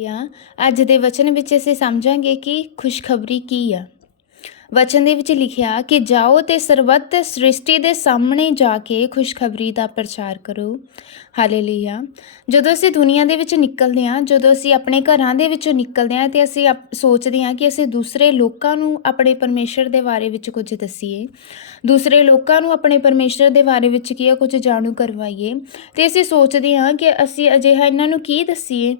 ਆ ਅੱਜ ਦੇ ਵਚਨ ਵਿੱਚ ਅਸੀਂ ਸਮਝਾਂਗੇ ਕਿ ਖੁਸ਼ਖਬਰੀ ਕੀ ਆ। ਵਚਨ ਦੇ ਵਿੱਚ ਲਿਖਿਆ ਕਿ ਜਾਓ ਤੇ ਸਰਬੱਤ ਸ੍ਰਿਸ਼ਟੀ ਦੇ ਸਾਹਮਣੇ ਜਾ ਕੇ ਖੁਸ਼ਖਬਰੀ ਦਾ ਪ੍ਰਚਾਰ ਕਰੋ। ਹਾਲੇਲੂਇਆ। ਜਦੋਂ ਅਸੀਂ ਦੁਨੀਆ ਦੇ ਵਿੱਚ ਨਿਕਲਦੇ ਹਾਂ, ਜਦੋਂ ਅਸੀਂ ਆਪਣੇ ਘਰਾਂ ਦੇ ਵਿੱਚੋਂ ਨਿਕਲਦੇ ਹਾਂ ਤੇ ਅਸੀਂ ਅਪ- ਸੋਚਦੇ ਹਾਂ ਕਿ ਅਸੀਂ ਦੂਸਰੇ ਲੋਕਾਂ ਨੂੰ ਆਪਣੇ ਪਰਮੇਸ਼ਰ ਦੇ ਬਾਰੇ ਵਿੱਚ ਕੁਝ ਦੱਸੀਏ, ਦੂਸਰੇ ਲੋਕਾਂ ਨੂੰ ਆਪਣੇ ਪਰਮੇਸ਼ਰ ਦੇ ਬਾਰੇ ਵਿੱਚ ਕੀ ਆ, ਕੁਝ ਜਾਣੂ ਕਰਵਾਈਏ ਤੇ ਅਸੀਂ ਸੋਚਦੇ ਹਾਂ ਕਿ ਅਸੀਂ ਅਜਿਹਾ ਇਹਨਾਂ ਨੂੰ ਕੀ ਦੱਸੀਏ।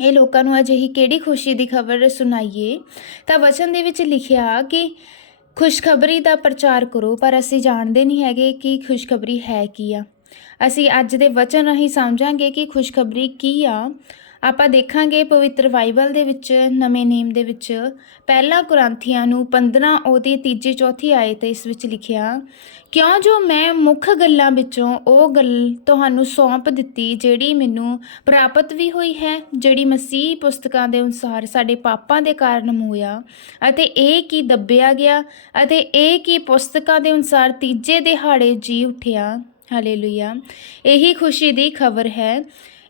ਇਹ ਲੋਕਾਂ ਨੂੰ ਅਜਿਹੀ ਕਿਹੜੀ ਖੁਸ਼ੀ ਦੀ ਖਬਰ ਸੁਣਾਈਏ? ਤਾਂ ਵਚਨ ਦੇ ਵਿੱਚ ਲਿਖਿਆ ਕਿ ਖੁਸ਼ਖਬਰੀ ਦਾ ਪ੍ਰਚਾਰ ਕਰੋ, ਪਰ ਅਸੀਂ ਜਾਣਦੇ ਨਹੀਂ ਹੈਗੇ ਕਿ ਖੁਸ਼ਖਬਰੀ ਹੈ ਕੀ ਆ। ਅਸੀਂ ਅੱਜ ਦੇ ਵਚਨ ਰਾਹੀਂ ਸਮਝਾਂਗੇ ਕਿ ਖੁਸ਼ਖਬਰੀ ਕੀ ਆ। ਆਪਾਂ ਦੇਖਾਂਗੇ ਪਵਿੱਤਰ ਬਾਈਬਲ ਦੇ ਵਿੱਚ, ਨਵੇਂ ਨੇਮ ਦੇ ਵਿੱਚ, ਪਹਿਲਾ ਕੁਰਾਂਥੀਆਂ ਨੂੰ 15 ਉਹਦੀ ਤੀਜੀ ਚੌਥੀ ਆਇਤ ਇਸ ਵਿੱਚ ਲਿਖਿਆ, ਕਿਉਂ ਜੋ ਮੈਂ ਮੁੱਖ ਗੱਲਾਂ ਵਿੱਚੋਂ ਉਹ ਗੱਲ ਤੁਹਾਨੂੰ ਸੌਂਪ ਦਿੱਤੀ, ਜਿਹੜੀ ਮੈਨੂੰ ਪ੍ਰਾਪਤ ਵੀ ਹੋਈ ਹੈ, ਜਿਹੜੀ ਮਸੀਹ ਪੁਸਤਕਾਂ ਦੇ ਅਨੁਸਾਰ ਸਾਡੇ ਪਾਪਾਂ ਦੇ ਕਾਰਨ ਹੋਇਆ ਅਤੇ ਇਹ ਕੀ ਦੱਬਿਆ ਗਿਆ, ਅਤੇ ਇਹ ਕੀ ਪੁਸਤਕਾਂ ਦੇ ਅਨੁਸਾਰ ਤੀਜੇ ਦਿਹਾੜੇ ਜੀ ਉੱਠਿਆ? ਹਾਲੇਲੂਇਆ ਇਹੀ ਖੁਸ਼ੀ ਦੀ ਖਬਰ ਹੈ।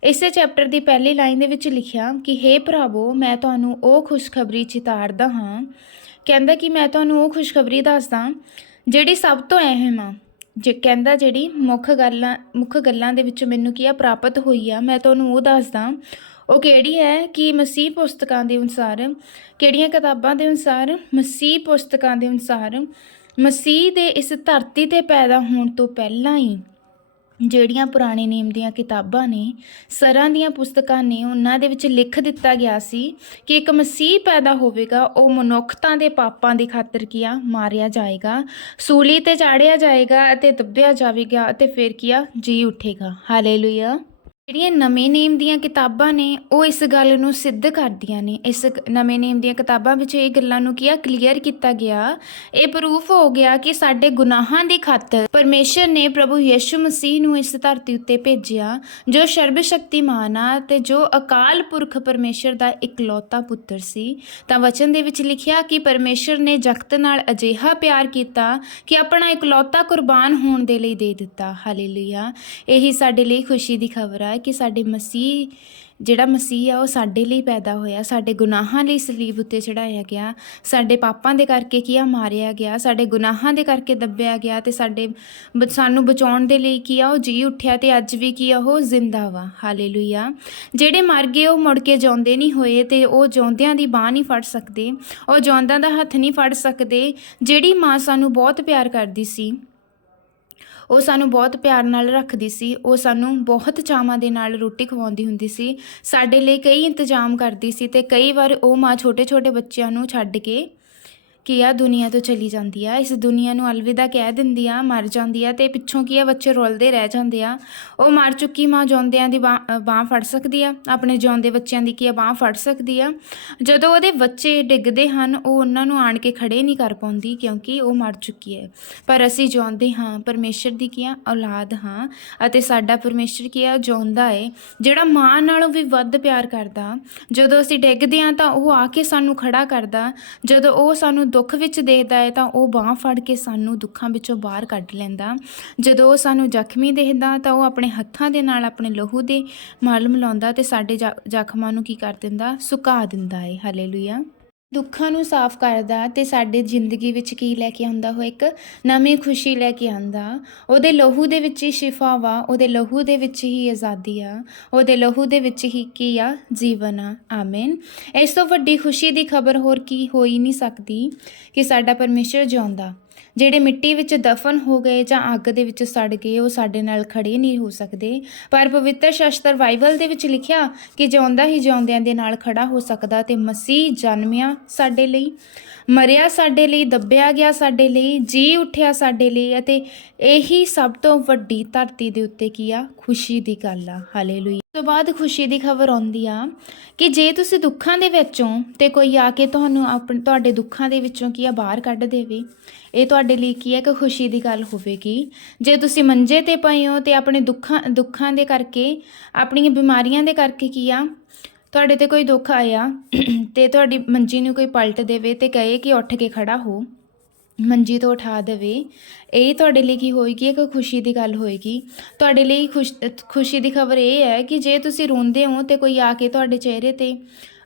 ਇਸੇ ਚੈਪਟਰ ਦੀ ਪਹਿਲੀ ਲਾਈਨ ਦੇ ਵਿੱਚ ਲਿਖਿਆ ਕਿ हे ਭਰਾਵੋ, ਮੈਂ ਤੁਹਾਨੂੰ ਉਹ ਖੁਸ਼ਖਬਰੀ ਚਿਤਾਰਦਾ ਹਾਂ। ਕਹਿੰਦਾ ਕਿ ਮੈਂ ਤੁਹਾਨੂੰ ਉਹ ਖੁਸ਼ਖਬਰੀ ਦੱਸਦਾ ਜਿਹੜੀ ਸਭ ਤੋਂ ਅਹਿਮ ਆ। ਜੇ ਕਹਿੰਦਾ ਜਿਹੜੀ ਮੁੱਖ ਗੱਲਾਂ ਮੁੱਖ ਗੱਲਾਂ ਦੇ ਵਿੱਚੋਂ ਮੈਨੂੰ ਕੀ ਆ, ਪ੍ਰਾਪਤ ਹੋਈ ਆ, ਮੈਂ ਤੁਹਾਨੂੰ ਉਹ ਦੱਸਦਾ। ਉਹ ਕਿਹੜੀ ਹੈ ਕਿ ਮਸੀਹ ਪੁਸਤਕਾਂ ਦੇ ਅਨੁਸਾਰ, ਕਿਹੜੀਆਂ ਕਿਤਾਬਾਂ ਦੇ ਅਨੁਸਾਰ, ਮਸੀਹ ਪੁਸਤਕਾਂ ਦੇ ਅਨੁਸਾਰ ਮਸੀਹ ਦੇ ਇਸ ਧਰਤੀ ਤੇ ਪੈਦਾ ਹੋਣ ਤੋਂ ਪਹਿਲਾਂ ਹੀ ਜਿਹੜੀਆਂ ਪੁਰਾਣੇ ਨੇਮ ਦੀਆਂ ਕਿਤਾਬਾਂ ਨੇ, ਸਰਾਂ ਦੀਆਂ ਪੁਸਤਕਾਂ ਨੇ, ਉਹਨਾਂ ਦੇ ਵਿੱਚ ਲਿਖ ਦਿੱਤਾ ਗਿਆ ਸੀ ਕਿ ਇੱਕ ਮਸੀਹ ਪੈਦਾ ਹੋਵੇਗਾ, ਉਹ ਮਨੁੱਖਤਾ ਦੇ ਪਾਪਾਂ ਦੀ ਖਾਤਰ ਕੀਆ ਮਾਰਿਆ ਜਾਏਗਾ, ਸੂਲੀ ਤੇ ਚਾੜਿਆ ਜਾਏਗਾ ਅਤੇ ਦੱਬਿਆ ਜਾਵੇਗਾ ਅਤੇ ਫਿਰ ਕੀਆ ਜੀ ਉਠੇਗਾ। ਹਾਲੇਲੂਇਆ ਜਿਹੜੀਆਂ ਨਵੇਂ ਨੇਮ ਦੀਆਂ ਕਿਤਾਬਾਂ ਨੇ, ਉਹ ਇਸ ਗੱਲ ਨੂੰ ਸਿੱਧ ਕਰਦੀਆਂ ਨੇ। ਇਸ ਨਵੇਂ ਨੇਮ ਦੀਆਂ ਕਿਤਾਬਾਂ ਵਿੱਚ ਇਹ ਗੱਲਾਂ ਨੂੰ ਕੀਆ ਕਲੀਅਰ ਕੀਤਾ ਗਿਆ। ਇਹ ਪ੍ਰੂਫ ਹੋ ਗਿਆ ਕਿ ਸਾਡੇ ਗੁਨਾਹਾਂ ਦੀ ਖਾਤਰ ਪਰਮੇਸ਼ਰ ਨੇ ਪ੍ਰਭੂ ਯਿਸੂ ਮਸੀਹ ਨੂੰ ਇਸ ਧਰਤੀ ਉੱਤੇ ਭੇਜਿਆ, ਜੋ ਸਰਬ ਸ਼ਕਤੀਮਾਨ ਆ ਤੇ ਜੋ ਅਕਾਲ ਪੁਰਖ ਪਰਮੇਸ਼ਰ ਦਾ ਇਕਲੌਤਾ ਪੁੱਤਰ ਸੀ। ਤਾਂ ਵਚਨ ਦੇ ਵਿੱਚ ਲਿਖਿਆ ਕਿ ਪਰਮੇਸ਼ਰ ਨੇ ਜਗਤ ਨਾਲ ਅਜਿਹਾ ਪਿਆਰ ਕੀਤਾ ਕਿ ਆਪਣਾ ਇਕਲੌਤਾ ਕੁਰਬਾਨ ਹੋਣ ਦੇ ਲਈ ਦੇ ਦਿੱਤਾ। ਹਾਲੇਲੂਇਆ ਇਹੀ ਸਾਡੇ ਲਈ ਖੁਸ਼ੀ ਦੀ ਖਬਰ ਹੈ ਕਿ ਸਾਡੇ ਮਸੀਹ, ਜਿਹੜਾ ਮਸੀਹ ਆ, ਉਹ ਸਾਡੇ ਲਈ ਪੈਦਾ ਹੋਇਆ, ਸਾਡੇ ਗੁਨਾਹਾਂ ਲਈ ਸਲੀਬ ਉੱਤੇ ਚੜਾਇਆ ਗਿਆ, ਸਾਡੇ ਪਾਪਾਂ ਦੇ ਕਰਕੇ ਕੀ ਆ ਮਾਰਿਆ ਗਿਆ, ਸਾਡੇ ਗੁਨਾਹਾਂ ਦੇ ਕਰਕੇ ਦੱਬਿਆ ਗਿਆ ਤੇ ਸਾਡੇ ਸਾਨੂੰ ਬਚਾਉਣ ਦੇ ਲਈ ਕੀ ਆ, ਉਹ ਜੀ ਉੱਠਿਆ ਤੇ ਅੱਜ ਵੀ ਕੀ ਆ, ਉਹ ਜ਼ਿੰਦਾ ਵਾ। ਹਾਲੇਲੂਇਆ ਜਿਹੜੇ ਮਰ ਗਏ, ਉਹ ਮੁੜ ਕੇ ਜਿਉਂਦੇ ਨਹੀਂ ਹੋਏ ਤੇ ਉਹ ਜਿਉਂਦਿਆਂ ਦੀ ਬਾਹ ਨਹੀਂ ਫੜ ਸਕਦੇ, ਉਹ ਜਿਉਂਦਾਂ ਦਾ ਹੱਥ ਨਹੀਂ ਫੜ ਸਕਦੇ, ਜਿਹੜੀ ਮਾਂ ਸਾਨੂੰ ਬਹੁਤ ਪਿਆਰ ਕਰਦੀ ਸੀ ਉਹ ਸਾਨੂੰ ਬਹੁਤ ਪਿਆਰ ਨਾਲ ਰੱਖਦੀ ਸੀ, ਉਹ ਸਾਨੂੰ ਬਹੁਤ ਚਾਵਾਂ ਦੇ ਨਾਲ ਰੋਟੀ ਖਵਾਉਂਦੀ ਹੁੰਦੀ ਸੀ, ਸਾਡੇ ਲਈ ਕਈ ਇੰਤਜ਼ਾਮ ਕਰਦੀ ਸੀ ਤੇ ਕਈ ਵਾਰ ਉਹ ਮਾਂ ਛੋਟੇ-ਛੋਟੇ ਬੱਚਿਆਂ ਨੂੰ ਛੱਡ ਕੇ ਕੀ ਆ ਦੁਨੀਆ ਤੋਂ ਚਲੀ ਜਾਂਦੀ ਆ, ਇਸ ਦੁਨੀਆ ਨੂੰ ਅਲਵਿਦਾ ਕਹਿ ਦਿੰਦੀ ਆ, ਮਰ ਜਾਂਦੀ ਆ ਤੇ ਪਿੱਛੋਂ ਕੀ ਆ, ਬੱਚੇ ਰੁਲਦੇ ਰਹਿ ਜਾਂਦੇ ਆ। ਉਹ ਮਰ ਚੁੱਕੀ ਮਾਂ ਜਿਉਂਦਿਆਂ ਦੀ ਬਾਹ ਫੜ ਸਕਦੀ ਆ, ਆਪਣੇ ਜਿਉਂਦੇ ਬੱਚਿਆਂ ਦੀ ਕੀ ਆ, ਬਾਹ ਫੜ ਸਕਦੀ ਆ। ਜਦੋਂ ਉਹਦੇ ਬੱਚੇ ਡਿੱਗਦੇ ਹਨ, ਉਹ ਉਹਨਾਂ ਨੂੰ ਆਣ ਕੇ ਖੜੇ ਨਹੀਂ ਕਰ ਪਾਉਂਦੀ ਕਿਉਂਕਿ ਉਹ ਮਰ ਚੁੱਕੀ ਹੈ। ਪਰ ਅਸੀਂ ਜਿਉਂਦੇ ਹਾਂ, ਪਰਮੇਸ਼ਰ ਦੀ ਕੀ ਆ, ਔਲਾਦ ਹਾਂ ਅਤੇ ਸਾਡਾ ਪਰਮੇਸ਼ਰ ਕੀ ਆ, ਜਿਉਂਦਾ ਹੈ ਜਿਹੜਾ ਮਾਂ ਨਾਲੋਂ ਵੀ ਵੱਧ ਪਿਆਰ ਕਰਦਾ। ਜਦੋਂ ਅਸੀਂ ਡਿੱਗਦੇ ਹਾਂ ਤਾਂ ਉਹ ਆ ਕੇ ਸਾਨੂੰ ਖੜਾ ਕਰਦਾ। ਜਦੋਂ ਉਹ ਸਾਨੂੰ ਦੁੱਖ ਵਿੱਚ ਦੇਖਦਾ ਹੈ ਤਾਂ ਉਹ ਬਾਹ ਫੜ ਕੇ ਸਾਨੂੰ ਦੁੱਖਾਂ ਵਿੱਚੋਂ ਬਾਹਰ ਕੱਢ ਲੈਂਦਾ। ਜਦੋਂ ਉਹ ਸਾਨੂੰ ਜ਼ਖਮੀ ਦੇਖਦਾ ਤਾਂ ਉਹ ਆਪਣੇ ਹੱਥਾਂ ਦੇ ਨਾਲ ਆਪਣੇ ਲਹੂ ਦੇ ਮਲਮ ਲਾਉਂਦਾ ਤੇ ਸਾਡੇ ਜ- ਜ਼ਖਮਾਂ ਨੂੰ ਕੀ ਕਰ ਦਿੰਦਾ? ਸੁਕਾ ਦਿੰਦਾ ਹੈ। ਹਾਲੇਲੂਇਆ ਦੁੱਖਾਂ ਨੂੰ ਸਾਫ਼ ਕਰਦਾ ਤੇ ਸਾਡੇ ਜ਼ਿੰਦਗੀ ਵਿੱਚ ਕੀ ਲੈ ਕੇ ਆਉਂਦਾ? ਉਹ ਇੱਕ ਨਵੀਂ ਖੁਸ਼ੀ ਲੈ ਕੇ ਆਉਂਦਾ। ਉਹਦੇ ਲਹੂ ਦੇ ਵਿੱਚ ਹੀ ਸ਼ਿਫਾ ਵਾ, ਉਹਦੇ ਲਹੂ ਦੇ ਵਿੱਚ ਹੀ ਆਜ਼ਾਦੀ ਆ, ਉਹਦੇ ਲਹੂ ਦੇ ਵਿੱਚ ਹੀ ਕੀ ਆ? ਜੀਵਨ ਆ। ਆਮੀਨ। ਇਸ ਤੋਂ ਵੱਡੀ ਖੁਸ਼ੀ ਦੀ ਖਬਰ ਹੋਰ ਕੀ ਹੋ ਹੀ ਨਹੀਂ ਸਕਦੀ ਕਿ ਸਾਡਾ ਪਰਮੇਸ਼ਰ ਜਿਉਂਦਾ। ਜਿਹੜੇ ਮਿੱਟੀ ਵਿੱਚ ਦਫਨ ਹੋ ਗਏ ਜਾਂ ਅੱਗ ਦੇ ਵਿੱਚ ਸੜ ਗਏ, ਉਹ ਸਾਡੇ ਨਾਲ ਖੜੇ ਨਹੀਂ ਹੋ ਸਕਦੇ। ਪਰ ਪਵਿੱਤਰ ਸ਼ਾਸਤਰ ਬਾਈਬਲ ਦੇ ਵਿੱਚ ਲਿਖਿਆ ਕਿ ਜਿਉਂਦਾ ਹੀ ਜਿਉਂਦਿਆਂ ਦੇ ਨਾਲ ਖੜਾ ਹੋ ਸਕਦਾ ਤੇ ਮਸੀਹ ਜਨਮਿਆ ਸਾਡੇ ਲਈ, ਮਰਿਆ ਸਾਡੇ ਲਈ, ਦੱਬਿਆ ਗਿਆ ਸਾਡੇ ਲਈ, ਜੀ ਉੱਠਿਆ ਸਾਡੇ ਲਈ ਅਤੇ ਇਹੀ ਸਭ ਤੋਂ ਵੱਡੀ ਧਰਤੀ ਦੇ ਉੱਤੇ ਕੀ ਆ ਖੁਸ਼ੀ ਦੀ ਗੱਲ ਆ। ਹਾਲੇਲੂਇਆ ਤੋਂ ਬਾਅਦ ਖੁਸ਼ੀ ਦੀ ਖਬਰ ਆਉਂਦੀ ਆ ਕਿ ਜੇ ਤੁਸੀਂ ਦੁੱਖਾਂ ਦੇ ਵਿੱਚੋਂ ਤੇ ਕੋਈ ਆ ਕੇ ਤੁਹਾਨੂੰ ਆਪਣੇ ਤੁਹਾਡੇ ਦੁੱਖਾਂ ਦੇ ਵਿੱਚੋਂ ਕੀ ਆ ਬਾਹਰ ਕੱਢ ਦੇਵੇ, ਇਹ ਤੁਹਾਡੇ ਲਈ ਕੀ ਹੈ ਕਿ ਖੁਸ਼ੀ ਦੀ ਗੱਲ ਹੋਵੇਗੀ। ਜੇ ਤੁਸੀਂ ਮੰਜੇ ਤੇ ਪਏ ਹੋ ਤੇ ਆਪਣੇ ਦੁੱਖਾਂ ਦੁੱਖਾਂ ਦੇ ਕਰਕੇ, ਆਪਣੀਆਂ ਬਿਮਾਰੀਆਂ ਦੇ ਕਰਕੇ ਕੀ ਆ, ਤੁਹਾਡੇ ਤੇ ਕੋਈ ਦੁੱਖ ਆਇਆ ਤੇ ਤੁਹਾਡੀ ਮੰਜੀ ਨੂੰ ਕੋਈ ਪਲਟ ਦੇਵੇ ਤੇ ਕਹੇ ਕਿ ਉੱਠ ਕੇ ਖੜਾ ਹੋ। ਮੰਜੀ ਤੋਂ ਉਠਾ ਦੇਵੇ। ਇਹ ਤੁਹਾਡੇ ਲਈ ਕੀ ਹੋਏਗੀ? ਇੱਕ ਖੁਸ਼ੀ ਦੀ ਗੱਲ ਹੋਏਗੀ। ਤੁਹਾਡੇ ਲਈ ਖੁਸ਼, ਖੁਸ਼ੀ ਦੀ ਖਬਰ ਇਹ ਹੈ ਕਿ ਜੇ ਤੁਸੀਂ ਰੋਂਦੇ ਹੋ ਤੇ ਕੋਈ ਆ ਕੇ ਤੁਹਾਡੇ ਚਿਹਰੇ ਤੇ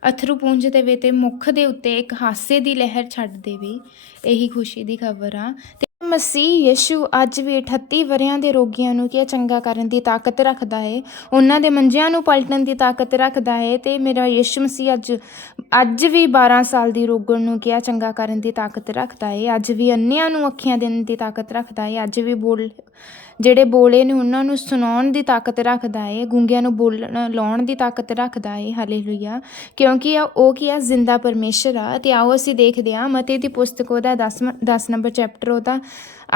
ਅਥਰੂ ਪੂੰਝ ਦੇਵੇ ਤੇ ਮੁਖ ਦੇ ਉੱਤੇ ਇੱਕ ਹਾਸੇ ਦੀ ਲਹਿਰ ਛੱਡ ਦੇਵੇ। ਇਹੀ ਖੁਸ਼ੀ ਦੀ ਖਬਰ ਆ। ਤੇ ਮਸੀਹ ਯਿਸੂ ਅੱਜ ਵੀ 38 ਵਰਿਆਂ ਦੇ ਰੋਗੀਆਂ ਨੂੰ ਕੀ ਚੰਗਾ ਕਰਨ ਦੀ ਤਾਕਤ ਰੱਖਦਾ ਹੈ? ਉਹਨਾਂ ਦੇ ਮੰਜਿਆਂ ਨੂੰ ਪਲਟਣ ਦੀ ਤਾਕਤ ਰੱਖਦਾ ਹੈ ਤੇ ਮੇਰਾ ਯਿਸੂ ਮਸੀਹ ਅੱਜ ਅੱਜ ਵੀ 12 ਸਾਲ ਦੀ ਰੋਗਣ ਨੂੰ ਕਿਹਾ ਚੰਗਾ ਕਰਨ ਦੀ ਤਾਕਤ ਰੱਖਦਾ ਏ। ਅੱਜ ਵੀ ਅੰਨਿਆਂ ਨੂੰ ਅੱਖੀਆਂ ਦੇਣ ਦੀ ਤਾਕਤ ਰੱਖਦਾ ਏ। ਅੱਜ ਵੀ ਬੋਲ, ਜਿਹੜੇ ਬੋਲੇ ਨੇ ਉਹਨਾਂ ਨੂੰ ਸੁਣਾਉਣ ਦੀ ਤਾਕਤ ਰੱਖਦਾ ਏ। ਗੂੰਗਿਆਂ ਨੂੰ ਬੋਲਣ, ਲਾਉਣ ਦੀ ਤਾਕਤ ਰੱਖਦਾ ਹੈ ਹਾਲੇਲੂਇਆ। ਕਿਉਂਕਿ ਆ ਉਹ ਕੀ ਆ? ਜ਼ਿੰਦਾ ਪਰਮੇਸ਼ਰ ਆ। ਤੇ ਆਓ ਅਸੀਂ ਦੇਖਦੇ ਹਾਂ ਮਤੇ ਦੀ ਪੁਸਤਕ ਉਹਦਾ 10 10 ਨੰਬਰ ਚੈਪਟਰ ਉਹਦਾ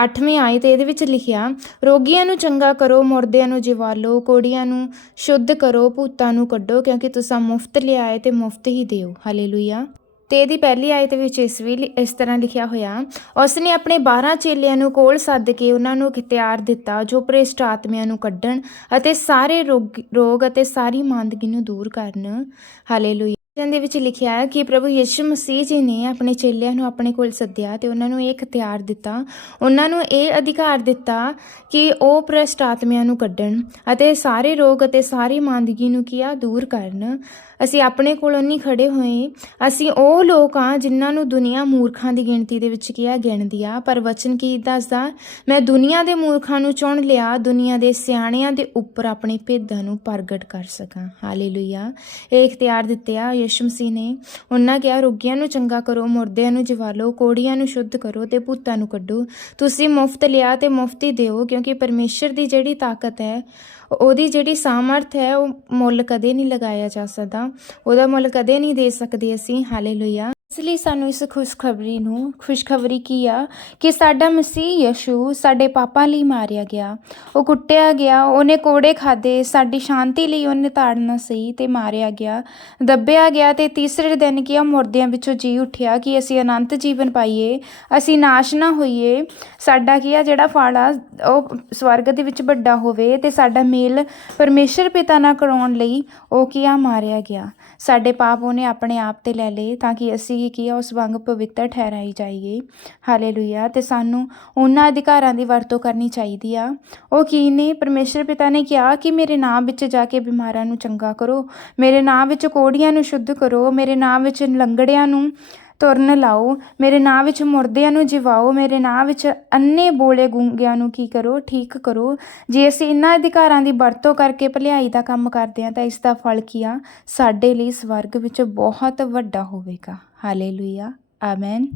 8ਵੀਂ ਆਈ ਤੇ ਇਹਦੇ ਵਿੱਚ ਲਿਖਿਆ, ਰੋਗੀਆਂ ਨੂੰ ਚੰਗਾ ਕਰੋ, ਮੁਰਦਿਆਂ ਨੂੰ ਜਿਵਾਲੋ ਕੋੜੀਆਂ ਨੂੰ ਸ਼ੁੱਧ ਕਰੋ, ਭੂਤਾਂ ਨੂੰ ਕੱਢੋ, ਕਿਉਂਕਿ ਤੁਸੀਂ ਮੁਫਤ ਲਿਆਏ ਤੇ ਮੁਫਤ ਹੀ ਦਿਓ। ਹਾਲੇਲੂਇਆ। ਤੇ ਇਹਦੀ ਪਹਿਲੀ ਆਇਤ ਵਿੱਚ ਇਸ ਵੀ ਇਸ ਤਰ੍ਹਾਂ ਲਿਖਿਆ ਹੋਇਆ, ਉਸ ਨੇ ਆਪਣੇ 12 ਚੇਲਿਆਂ ਨੂੰ ਕੋਲ ਸੱਦ ਕੇ ਉਹਨਾਂ ਨੂੰ ਇਖਤਿਆਰ ਦਿੱਤਾ, ਜੋ ਭ੍ਰਿਸ਼ਟ ਆਤਮਿਆਂ ਨੂੰ ਕੱਢਣ ਅਤੇ ਸਾਰੇ ਰੋਗ ਰੋਗ ਅਤੇ ਸਾਰੀ ਮੰਦਗੀ ਨੂੰ ਦੂਰ ਕਰਨ। ਹਾਲੇਲੂਇਆ। ਵਚਨ ਦੇ ਵਿੱਚ ਲਿਖਿਆ ਹੈ ਕਿ ਪ੍ਰਭੂ ਯਿਸੂ ਮਸੀਹ ਜੀ ਨੇ ਆਪਣੇ ਚੇਲਿਆਂ ਨੂੰ ਆਪਣੇ ਕੋਲ ਸੱਦਿਆ ਤੇ ਉਹਨਾਂ ਨੂੰ ਇਹ ਇਖਤਿਆਰ ਦਿੱਤਾ। ਉਹਨਾਂ ਨੂੰ ਇਹ ਅਧਿਕਾਰ ਦਿੱਤਾ ਕਿ ਉਹ ਭ੍ਰਿਸ਼ਟ ਆਤਮਿਆਂ ਨੂੰ ਕੱਢਣ ਅਤੇ ਸਾਰੇ ਰੋਗ ਅਤੇ ਸਾਰੀ ਮੰਦਗੀ ਨੂੰ ਕੀਆ ਦੂਰ ਕਰਨ। ਅਸੀਂ ਆਪਣੇ ਕੋਲ ਨਹੀਂ ਖੜੇ ਹੋਏ। ਅਸੀਂ ਉਹ ਲੋਕ ਆ ਜਿਨ੍ਹਾਂ ਨੂੰ ਦੁਨੀਆ ਮੂਰਖਾਂ ਦੀ ਗਿਣਤੀ ਦੇ ਵਿੱਚ ਕੀਆ ਗਿਣਦੀ ਆ। ਪਰ ਵਚਨ ਕੀ ਦੱਸਦਾ? ਮੈਂ ਦੁਨੀਆ ਦੇ ਮੂਰਖਾਂ ਨੂੰ ਚੁਣ ਲਿਆ, ਦੁਨੀਆ ਦੇ ਸਿਆਣਿਆਂ ਦੇ ਉੱਪਰ ਆਪਣੇ ਭੇਦਾਂ ਨੂੰ ਪ੍ਰਗਟ ਕਰ ਸਕਾਂ। ਹਾਲੇਲੂਇਆ। ਇਹ ਇਖਤਿਆਰ ਦਿੱਤੇ ਆ ਯਿਸੂ ਮਸੀਹ ਨੇ ਉਹਨਾਂ ਕਿਹਾ, ਰੋਗੀਆਂ ਨੂੰ ਚੰਗਾ ਕਰੋ, ਮੁਰਦਿਆਂ ਨੂੰ ਜਿਵਾਲੋ ਕੋੜੀਆਂ ਨੂੰ ਸ਼ੁੱਧ ਕਰੋ ਤੇ ਭੂਤਾਂ ਨੂੰ ਕੱਢੋ। ਤੁਸੀਂ ਮੁਫਤ ਲਿਆ ਤੇ ਮੁਫਤ ਹੀ ਦਿਓ, ਕਿਉਂਕਿ ਪਰਮੇਸ਼ਰ ਦੀ ਜਿਹੜੀ ਤਾਕਤ ਹੈ, ਉਹਦੀ ਜਿਹੜੀ ਸਾਮਰਥ ਹੈ, ਉਹ ਮੁੱਲ ਕਦੇ ਨਹੀਂ ਲਗਾਇਆ ਜਾ ਸਕਦਾ। ਉਹਦਾ ਮੁੱਲ ਕਦੇ ਨਹੀਂ ਦੇ ਸਕਦੇ ਅਸੀਂ। ਹਾਲੇਲੂਇਆ ਇਸ ਲਈ ਸਾਨੂੰ ਇਸ ਖੁਸ਼ਖਬਰੀ ਨੂੰ, ਖੁਸ਼ਖਬਰੀ ਕੀ ਆ? ਕਿ ਸਾਡਾ ਮਸੀਹ ਯਸ਼ੂ ਸਾਡੇ ਪਾਪਾਂ ਲਈ ਮਾਰਿਆ ਗਿਆ। ਉਹ ਕੁੱਟਿਆ ਗਿਆ, ਉਹਨੇ ਕੋੜੇ ਖਾਦੇ ਸਾਡੀ ਸ਼ਾਂਤੀ ਲਈ ਉਹਨੇ ਤਾੜਨਾ ਸਹੀ ਤੇ ਮਾਰਿਆ ਗਿਆ, ਦੱਬਿਆ ਗਿਆ ਤੇ ਤੀਸਰੇ ਦਿਨ ਕੀ ਆ ਮੁਰਦਿਆਂ ਵਿੱਚੋਂ ਜੀ ਉੱਠਿਆ ਕਿ ਅਸੀਂ ਅਨੰਤ ਜੀਵਨ ਪਾਈਏ, ਅਸੀਂ ਨਾਸ਼ ਨਾ ਹੋਈਏ। ਸਾਡਾ ਕੀ ਆ, ਜਿਹੜਾ ਫਾੜਾ ਉਹ ਸਵਰਗ ਦੇ ਵਿੱਚ ਵੱਡਾ ਹੋਵੇ ਤੇ ਸਾਡਾ ਮੇਲ ਪਰਮੇਸ਼ਰ ਪਿਤਾ ਨਾਲ ਕਰਾਉਣ ਲਈ ਉਹ ਕੀ ਆ, ਮਾਰਿਆ ਗਿਆ। ਸਾਡੇ ਪਾਪ ਉਹਨੇ ਆਪਣੇ ਆਪ ਤੇ ਲੈ ਲਏ ਤਾਂ ਕਿ ਅਸੀਂ ਕੀ ਆ ਉਸ ਵਾਂਗ ਪਵਿੱਤਰ ਠਹਿਰਾਈ ਜਾਈਏ। ਹਾਲੇਲੂਇਆ। ਤੇ ਸਾਨੂੰ ਉਹਨਾਂ ਅਧਿਕਾਰਾਂ ਦੀ ਵਰਤੋਂ ਕਰਨੀ ਚਾਹੀਦੀ ਆ। ਉਹ ਕੀ ਨੇ? ਪਰਮੇਸ਼ਰ ਪਿਤਾ ਨੇ ਕਿਹਾ ਕਿ ਮੇਰੇ ਨਾਮ ਵਿੱਚ ਜਾ ਕੇ ਬਿਮਾਰਾਂ ਨੂੰ ਚੰਗਾ ਕਰੋ। ਮੇਰੇ ਨਾਮ ਵਿੱਚ ਕੋੜੀਆਂ ਨੂੰ ਸ਼ੁੱਧ ਕਰੋ। ਮੇਰੇ ਨਾਮ ਵਿੱਚ ਲੰਗੜਿਆਂ ਨੂੰ ਤੁਰਨ ਲਾਓ। ਮੇਰੇ ਨਾਂ ਵਿੱਚ ਮੁਰਦਿਆਂ ਨੂੰ ਜਿਵਾਓ। ਮੇਰੇ ਨਾਂ ਵਿੱਚ ਅੰਨੇ ਬੋਲੇ ਗੁੰਗਿਆਂ ਨੂੰ ਕੀ ਕਰੋ? ਠੀਕ ਕਰੋ। ਜੇ ਅਸੀਂ ਇਹਨਾਂ ਅਧਿਕਾਰਾਂ ਦੀ ਵਰਤੋਂ ਕਰਕੇ ਭਲਾਈ ਦਾ ਕੰਮ ਕਰਦੇ ਹਾਂ, ਤਾਂ ਇਸ ਦਾ ਫਲ ਕੀ ਆ? ਸਾਡੇ ਲਈ ਸਵਰਗ ਵਿੱਚ ਬਹੁਤ ਵੱਡਾ ਹੋਵੇਗਾ। Hallelujah amen